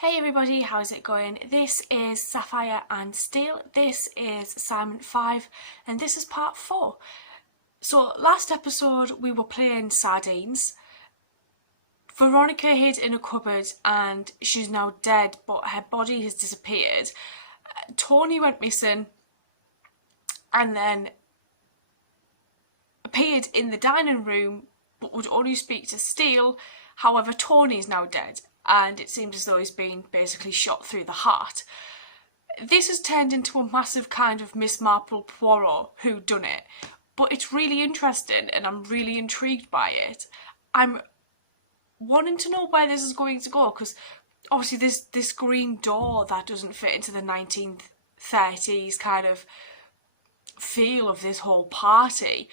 Hey everybody, how's it going? This is Sapphire and Steel. This is assignment 5 and this is part 4. So last episode we were playing sardines. Veronica hid in a cupboard and she's now dead, but her body has disappeared. Tony went missing and then appeared in the dining room but would only speak to Steel. However, Tony's now dead and it seems as though he's been basically shot through the heart. This has turned into a massive kind of Miss Marple Poirot whodunit, but it's really interesting and I'm really intrigued by it. I'm wanting to know where this is going to go, because obviously this green door that doesn't fit into the 1930s kind of feel of this whole party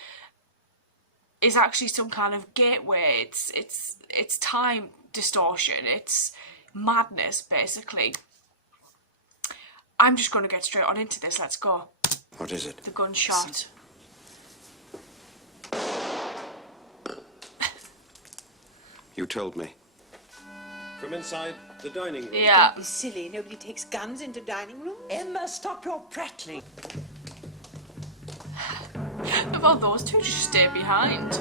is actually some kind of gateway. It's time distortion, it's madness basically. I'm just going to get straight on into this. Let's go. What is it? The gunshot. You told me. From inside the dining room. Yeah. Don't be silly. Nobody takes guns into dining rooms. Emma, stop your prattling. Well, those two just stay behind.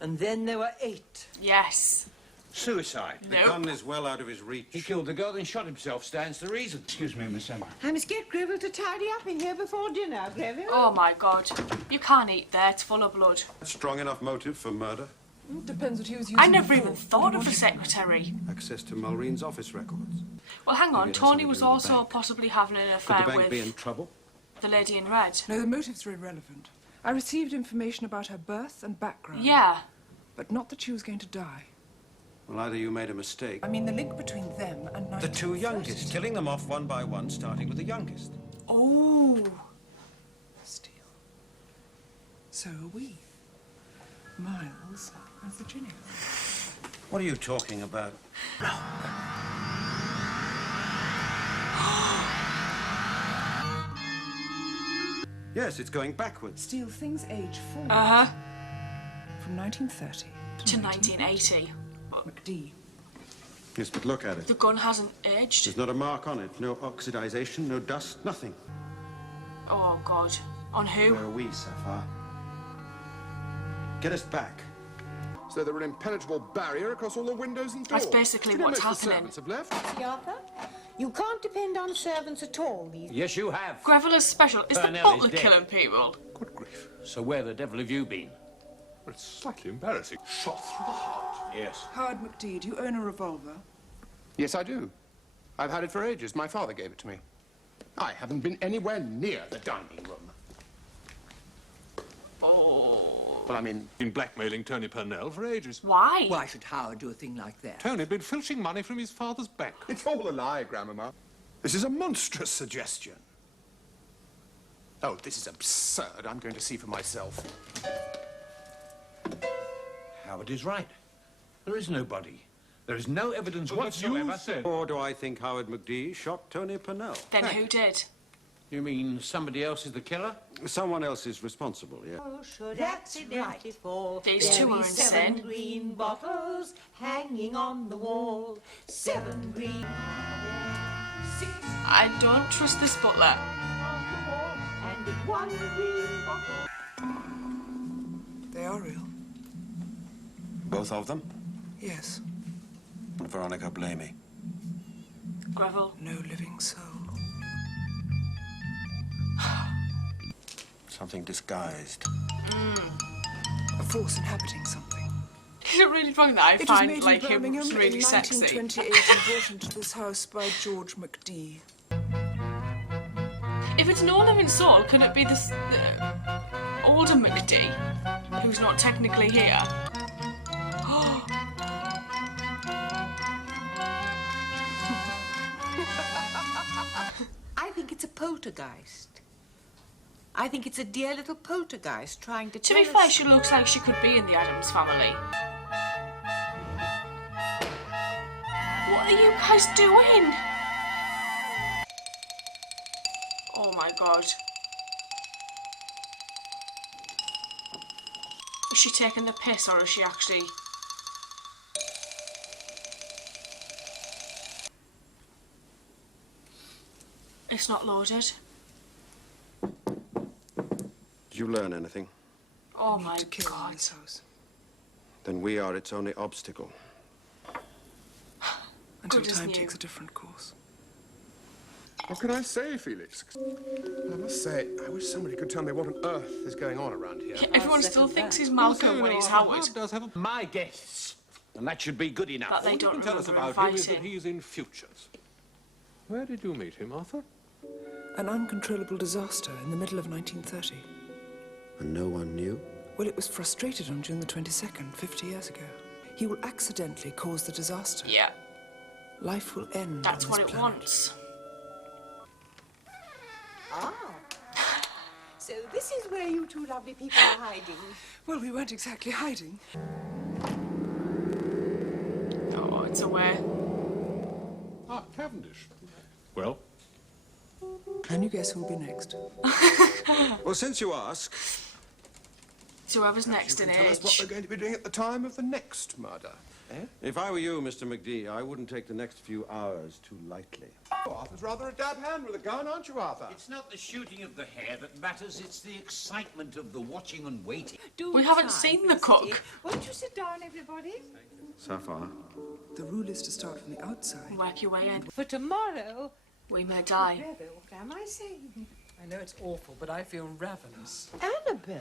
And then there were 8. Yes. Suicide. The Nope. gun is well out of his reach. He killed the girl, then shot himself. Stands to reason. Excuse me, Miss Emma. I must get Greville to tidy up in here before dinner, Greville. Oh my god. You can't eat there, it's full of blood. Strong enough motive for murder. Depends what he was using. I never even before. thought of the secretary. Access to Mulreen's office records. Well, hang on, Maybe it has Tony something was to do with the also bank. possibly having an Could affair the bank be in with trouble? the lady in red. No, the motives are irrelevant. I received information about her birth and background. Yeah. But not that she was going to die. Well, either you made a mistake. I mean the link between them and The two 1930s. youngest, killing them off one by one, starting with the youngest. Oh. Steel. So are we. Miles and Virginia. What are you talking about? Yes, it's going backwards. Steel, things age forward. Uh-huh. From 1930 To 1980. McD. Yes, but look at it. The gun hasn't aged. There's not a mark on it. No oxidization, no dust, nothing. Oh god. On Where who? are we, Sapphire? Get us back. So they're an impenetrable barrier across all the windows and doors. That's basically Do you know what's most of the happening. servants have left? See, Arthur? You can't depend on servants at all these days. Yes, you have. Greville is special. Is the Purnell is butler dead. killing people? Good grief. So where the devil have you been? Well, it's slightly embarrassing. Shot through the heart. Yes. Howard McD, do you own a revolver? Yes, I do. I've had it for ages. My father gave it to me. I haven't been anywhere near the dining room. Oh. Well, I mean, Been blackmailing Tony Purnell for ages. Why? Why should Howard do a thing like that? Tony had been filching money from his father's bank. it's all a lie, Grandmama. This is a monstrous suggestion. Oh, this is absurd. I'm going to see for myself. Howard is right. There is nobody. There is no evidence Well, but whatsoever. you said- Or do I think Howard McD shot Tony Purnell? Then who did? You mean somebody else is the killer? Someone else is responsible, yeah. Should That's accidentally fall. These two There are be 7 insane. green bottles hanging on the wall. 7 green. 6 I don't trust this butler. on the wall. And if 1 green bottle. They are real. Both of them? Yes. Veronica, blame me. Greville. No living soul. Something disguised. A force inhabiting something. Is it really wrong that I It was find made like in him Birmingham really in sexy? 1928 and brought into this house by George McD. If it's no living soul, can it be this older McD who's not technically here? I think it's a poltergeist. I think it's a dear little poltergeist trying to To tell be fair, us- she looks like she could be in the Addams family. What are you guys doing? Oh my god. Is she taking the piss or is she actually... It's not loaded. Did you learn anything? Oh Need my to kill in god. this house. Then we are its only obstacle. Until Good as time new. takes a different course. What can I say, Felix? I must say, I wish somebody could tell me what on earth is going on around here. Everyone still thinks he's Also, Malcolm you when know, he's Arthur Howard. Hart does have a... My guests. And that should be good enough. That they All you don't can tell us remember about him is that inviting. he's in Futures. Where did you meet him, Arthur? An uncontrollable disaster in the middle of 1930. And no one knew? Well, it was frustrated on June the 22nd, 50 years ago. He will accidentally cause the disaster. Yeah, Life will end that's on what this it planet. wants. Ah. So this is where you two lovely people are hiding. Well, we weren't exactly hiding. Oh, it's aware. Ah, Cavendish. Well, Can you guess who will be next? Well, since you ask, So whoever's next You in can tell us what age. they're going to be doing at the time of the next murder. if I were you, Mr. McD, I wouldn't take the next few hours too lightly. Oh, Arthur's rather a dab hand with a gun, aren't you, Arthur? It's not the shooting of the hair that matters, it's the excitement of the watching and waiting. Do We haven't try, seen the Felicity. cook. Won't you sit down, everybody? Sapphire. The rule is to start from the outside. Work your way in. For tomorrow. We may die. Rebel, what am I saying? I know it's awful, but I feel ravenous. Annabelle.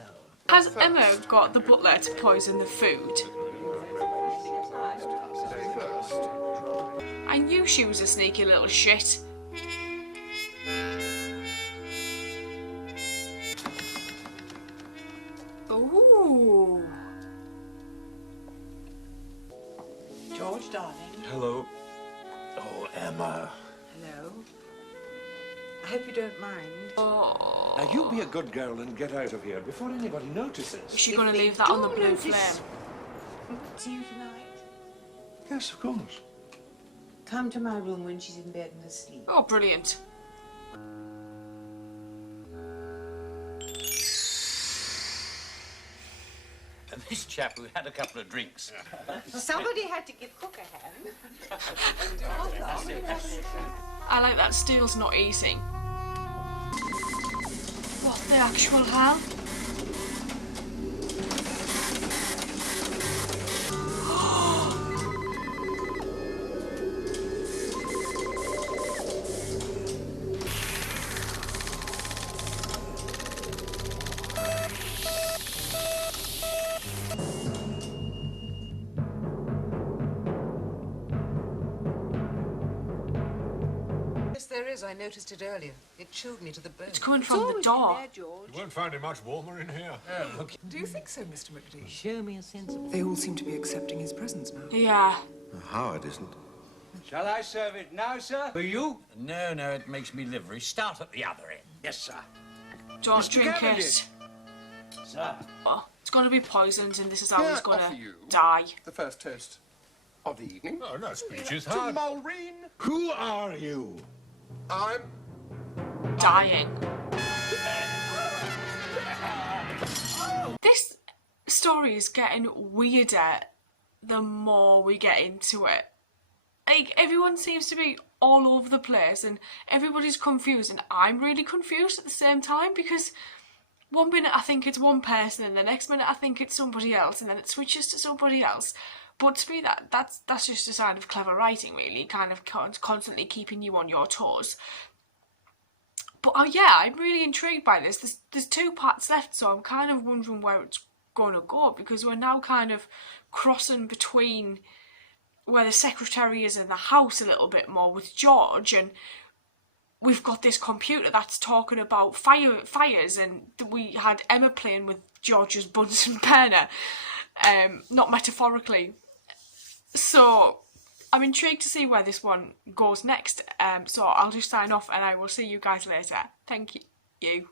Has Emma got the butler to poison the food? I knew she was a sneaky little shit. Ooh. George, darling. Hello. Oh, Emma. Hello. I hope you don't mind. Now, you be a good girl and get out of here before anybody notices. Is she If going to they leave that on the do blue notice- flame? See you tonight. Yes, of course. Come to my room when she's in bed and asleep. Oh, brilliant. And this chap who had a couple of drinks. Somebody had to give Cook a hand. I like that Steele's not eating. What the actual hell? Yes, there is. I noticed it earlier. It chilled me to the bone. It's coming It's from the always door. been there, George. you won't find it much warmer in here. Do you think so, Mr. McD? Show me a sensible. They all seem to be accepting his presence now. Yeah. Howard isn't. Shall I serve it now, sir? For you? No, it makes me livery. Start at the other end. Yes, sir. Don't Mr. drink Cavendish. it. Sir. Oh, it's going to be poisoned and this is how May he's I going offer to you die. the first toast of the evening? Oh, no speech is To hard. Maureen. Who are you? I'm Dying. This story is getting weirder the more we get into it. Like, everyone seems to be all over the place and everybody's confused and I'm really confused at the same time because one minute I think it's one person and the next minute I think it's somebody else and then it switches to somebody else. But to me that's just a sign of clever writing, really, kind of constantly keeping you on your toes. But oh yeah, I'm really intrigued by this. There's 2 parts left, so I'm kind of wondering where it's going to go because we're now kind of crossing between where the secretary is in the house a little bit more with George, and we've got this computer that's talking about fires, and we had Emma playing with George's Bunsen burner, not metaphorically. So I'm intrigued to see where this one goes next. So I'll just sign off and I will see you guys later. Thank you.